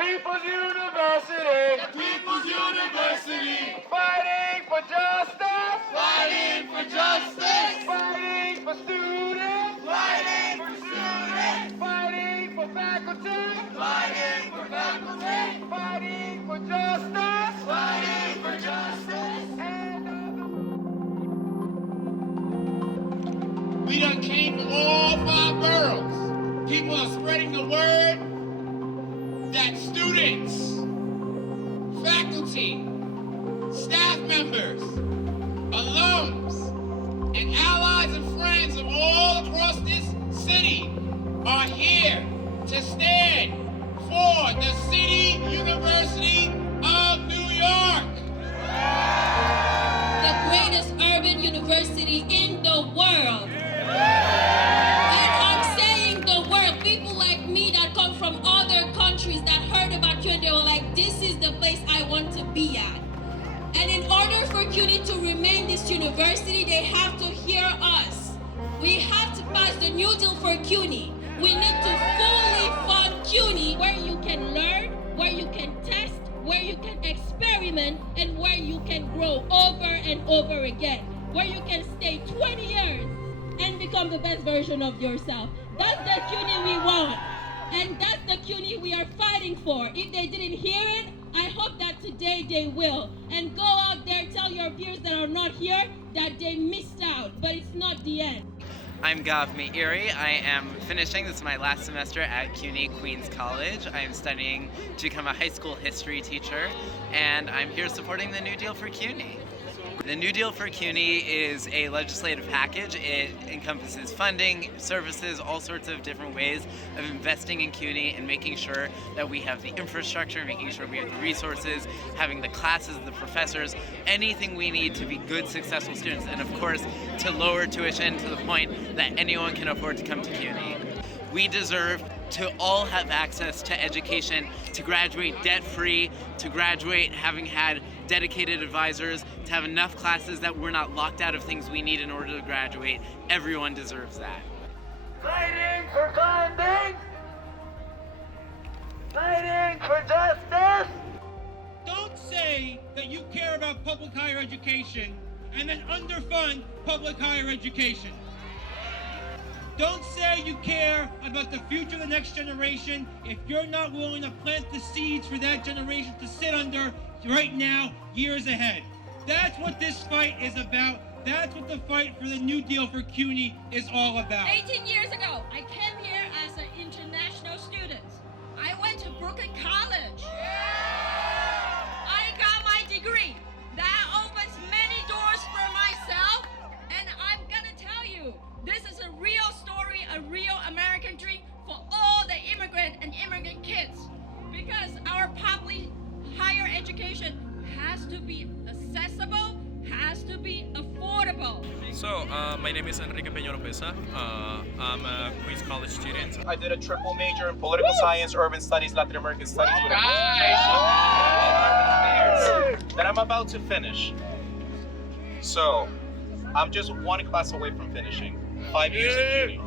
People's University. The People's University. Fighting for justice. Fighting for justice. Fighting for students. Fighting for students. Fighting for faculty. Fighting for faculty. Fighting for justice. Fighting for justice. We done came from all 5 boroughs. People are spreading the word that students, faculty, staff members, alums, and allies and friends of all across this city are here to stand for the City University of New York. The greatest urban university in the world. And I'm saying the world. People like me that come from other countries that heard about CUNY, they were like, this is the place I want to be at. And in order for CUNY to remain this university, they have to hear us. We have to pass the New Deal for CUNY. We need to fully fund CUNY, where you can learn, where you can test, where you can experiment, and where you can grow over and over again, where you can stay 20 years and become the best version of yourself. That's the CUNY we want, and that's the CUNY we are fighting for. If they didn't hear it, I hope that today they will. And go out there, tell your peers that are not here that they missed out, but it's not the end. I'm Gavmi Eri. I am finishing, this is my last semester at CUNY Queens College. I am studying to become a high school history teacher, and I'm here supporting the New Deal for CUNY. The New Deal for CUNY is a legislative package. It encompasses funding, services, all sorts of different ways of investing in CUNY and making sure that we have the infrastructure, making sure we have the resources, having the classes, the professors, anything we need to be good, successful students, and of course, to lower tuition to the point that anyone can afford to come to CUNY. We deserve to all have access to education, to graduate debt-free, to graduate having had dedicated advisors, to have enough classes that we're not locked out of things we need in order to graduate. Everyone deserves that. Fighting for funding. Fighting for justice. Don't say that you care about public higher education and then underfund public higher education. Don't say you care about the future of the next generation if you're not willing to plant the seeds for that generation to sit under right now, years ahead. That's what this fight is about. That's what the fight for the New Deal for CUNY is all about. 18 years ago, I came here as an international student. I went to Brooklyn College. I got my degree. That opens many doors for myself, and I'm gonna tell you, this is a real story, a real American dream for all the immigrant and immigrant kids. Because our public higher education has to be accessible, has to be affordable. So, my name is Enrique Peña Lopeza. I'm a Queens College student. I did a triple major in political science, urban studies, Latin American studies with a concentration that I'm about to finish. So, I'm just one class away from finishing. 5 years in CUNY.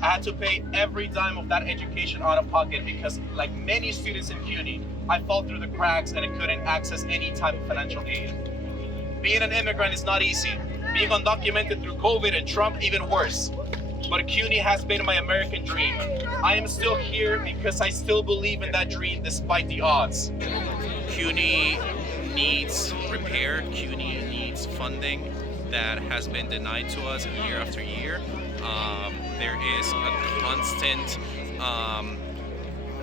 I had to pay every dime of that education out of pocket because, like many students in CUNY, I fall through the cracks and I couldn't access any type of financial aid. Being an immigrant is not easy. Being undocumented through COVID and Trump, even worse. But CUNY has been my American dream. I am still here because I still believe in that dream despite the odds. CUNY needs repair. CUNY needs funding that has been denied to us year after year. There is a constant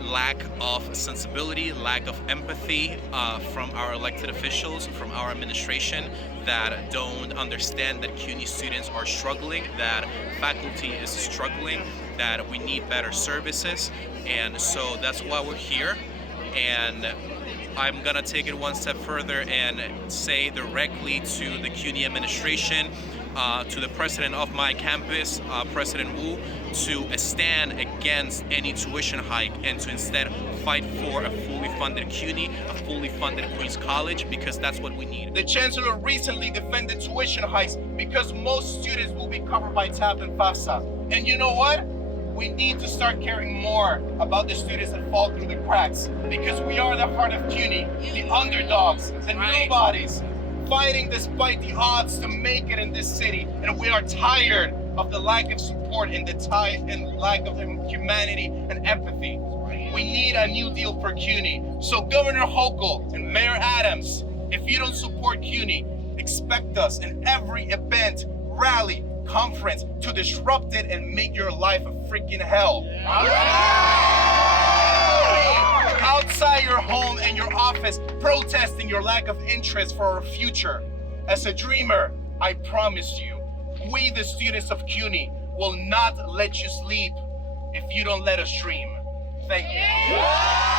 lack of sensibility, lack of empathy from our elected officials, from our administration, that don't understand that CUNY students are struggling, that faculty is struggling, that we need better services. And so that's why we're here. And I'm gonna take it one step further and say directly to the CUNY administration, to the president of my campus, President Wu, to stand against any tuition hike and to instead fight for a fully funded CUNY, a fully funded Queens College, because that's what we need. The chancellor recently defended tuition hikes because most students will be covered by TAP and FAFSA. And you know what? we need to start caring more about the students that fall through the cracks, because we are the heart of CUNY, the underdogs, the nobodies, fighting despite the odds to make it in this city, and we are tired of the lack of support and the lack of humanity and empathy. We need a new deal for CUNY. So Governor Hochul and Mayor Adams, if you don't support CUNY, expect us in every event, rally, conference to disrupt it and make your life a freaking hell. Outside your home and your office, protesting your lack of interest for our future. As a dreamer, I promise you, we the students of CUNY will not let you sleep if you don't let us dream. Thank you.